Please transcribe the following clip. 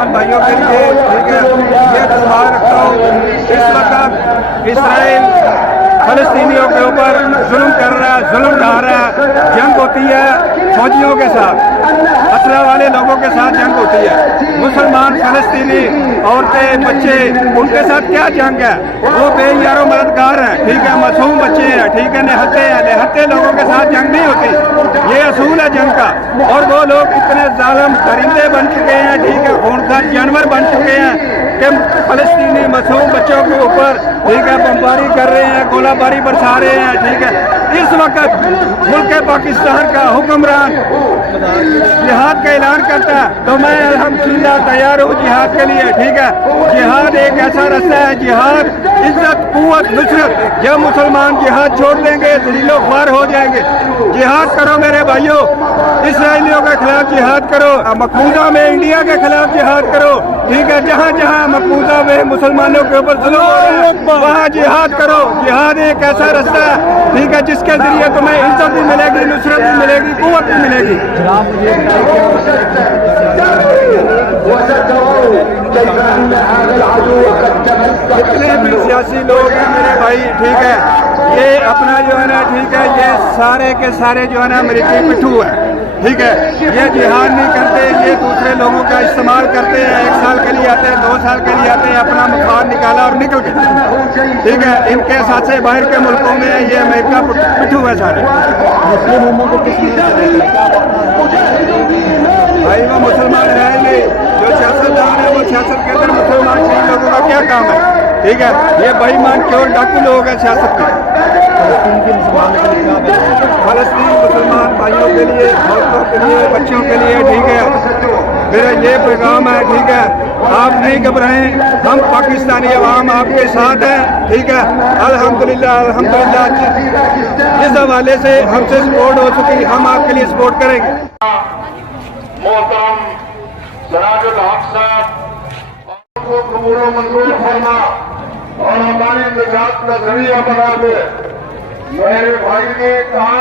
मुसलमान भाइयों के लिए, ठीक है, ये सवाल रखता हूँ। इस वक्त इसराइल फलस्तीनियों के ऊपर जुल्म कर रहा है, जुल्म ढा रहा है। जंग होती है फौजियों के साथ, असला वाले लोगों के साथ जंग होती है। मुसलमान फलस्तीनी औरतें बच्चे, उनके साथ क्या जंग है? वो बेयारो मददगार हैं, ठीक है, मासूम बच्चे हैं, ठीक है, निहत्ते लोगों के साथ जंग नहीं होती। ये असूल है जंग का। और वो लोग इतने जालिम दरिंदे बन चुके हैं, ठीक है, खूंखार जानवर बन चुके हैं कि फलस्तीनी मासूम बच्चों के ऊपर, ठीक है, बमबारी कर रहे हैं, गोलाबारी बरसा रहे हैं, ठीक है। इस वक्त मुल्क पाकिस्तान का हुक्मरान जिहाद का ऐलान करता है तो मैं अल्हम्दुलिल्लाह तैयार हूँ जिहाद के लिए, ठीक है। जिहाद एक ऐसा रास्ता है, जिहाद इज्जत, कुव्वत, नुसरत। जब मुसलमान जिहाद छोड़ देंगे जलीलो ख्वार हो जाएंगे। जिहाद करो मेरे भाइयों, इसराइलियों के खिलाफ जिहाद करो, मकबूजा में इंडिया के खिलाफ जिहाद करो, ठीक है। जहाँ जहाँ मकबूजा में मुसलमानों के ऊपर जुल्म हो रहा है वहाँ जिहाद करो। जिहाद एक ऐसा रास्ता है, ठीक है, जिसके जरिए तुम्हें इज्जत भी मिलेगी, नुसरत भी मिलेगी, कुव्वत भी मिलेगी। जितने भी सियासी लोग हैं मेरे भाई, ठीक है, ये अपना जो है ना, ठीक है, ये सारे के सारे जो है ना अमेरिकी पिट्ठू है, ठीक है। ये जिहाद नहीं करते, ये दूसरे लोगों का इस्तेमाल करते हैं। 1 साल के लिए आते हैं, 2 साल के लिए आते हैं, अपना मुखार निकाला और निकल गए, ठीक है। इनके साथ से बाहर के मुल्कों में ये अमेरिका पिट्ठू है सारे। भाई वो मुसलमान है नहीं, जो सियासतदान है वो सियासत के अंदर मुसलमान शहीद लोगों का क्या काम है, ठीक है। ये बेईमान क्यों डाकू लोग हैं सियासत के। फलस्तीन मुसलमान भाइयों के लिए, औरतों के लिए, बच्चों के लिए, ठीक है, मेरा ये पैगाम है, ठीक है। आप नहीं घबराएं, हम पाकिस्तानी अवाम आपके साथ हैं, ठीक है। अल्हम्दुलिल्लाह अल्हम्दुलिल्लाह इस हवाले से हमसे सपोर्ट हो चुकी, हम आपके लिए सपोर्ट करेंगे। मोहतरम सराजुल हक साहब को कबूल मंजूर फरमा और हमारी निजात का जरिया बना दे। मेरे भाई ने कहा